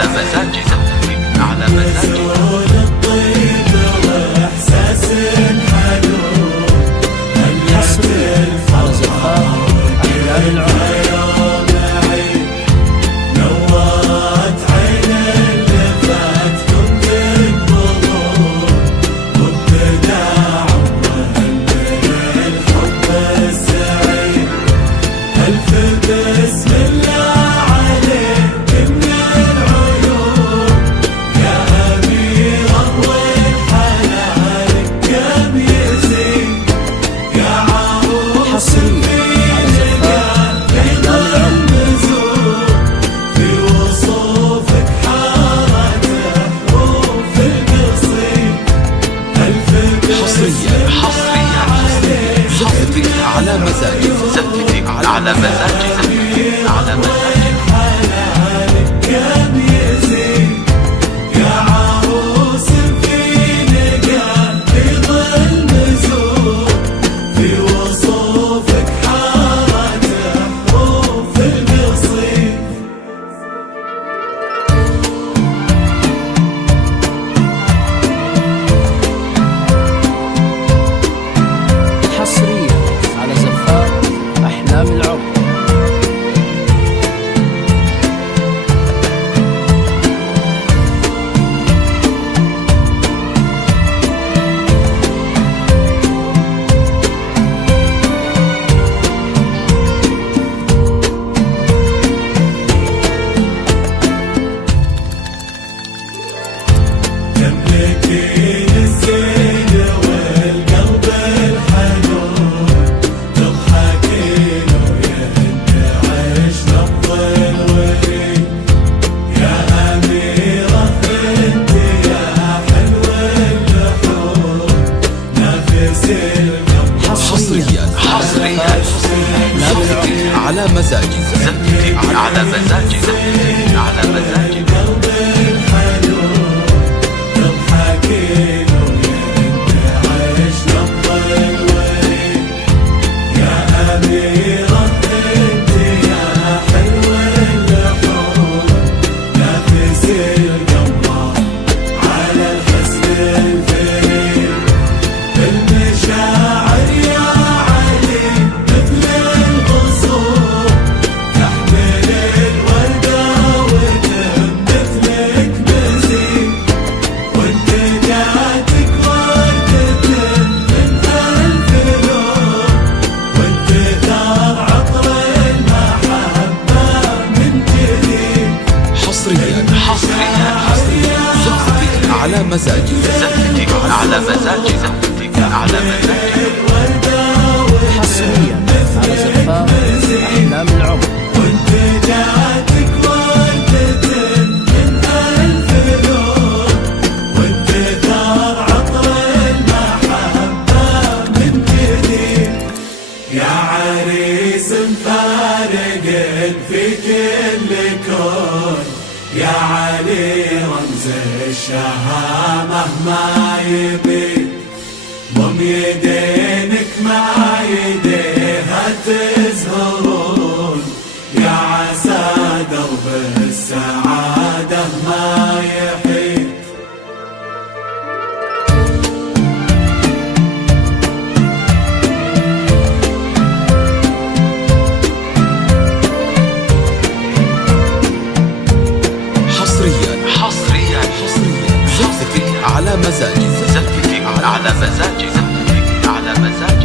على مزاجي زفتك على مزاجي. الطيب واحساس حلو حصري على زفاف أحلام العمر. نورت عين اللي فاتكم تقبلون وابتدى عمره الحب السعيد. ألف بسم الله عليك من العيون يا أمير الروح حلالك كم يزيد يا عروس في لقاء أحلام العمر. في وصوفك حارة حروف القصيد. ألف حصريا زفتك على مزاجي زفتك على مزاجي زفتك على مزاجي. حلالك كم يزيد يا عروس في لقاء ظل مزور. في وصوفك حارة حروف القصيد. حصريا على زفاف أحلام العمر. تملكين الزين والقلب الحنون. تضحكين ويهد عيش نبض الوريد. يا أميرة انت يا حلو اللحون. نفس القمر حصريا زفتك على مزاجي زفتك على مزاجي زفتك على مزاجي. القلب الحنون. تضحكين ويهد عيش نبض الوريد. يا أميرة انت يا حلو اللحون. نفس القمر على الحسن الفريد. بالمشاعر يا علي مثل الغصون. تحمل الوردة وتم مثلك مزيد. وانت جاتك وردة من ألف لون. وانت ثار عطر المحبة من جديد. حصريا زفتك على مزاجي زفتك على مزاجي زفتك على مزاجي. حصريا على زفاف أحلام العمر. وانت جاتك وردة من ألف لون. وانت ثار عطر المحبة من جديد. يا عريس مفارق في كل كون. يا علي رمز الشهامة ما يبيد. ضم يدينك مع يديها تزهرون. يا عسى درب السعادة ما يحيد. حصريا زفتك على مزاجي زفتك على مزاجي زفتك على مزاجي.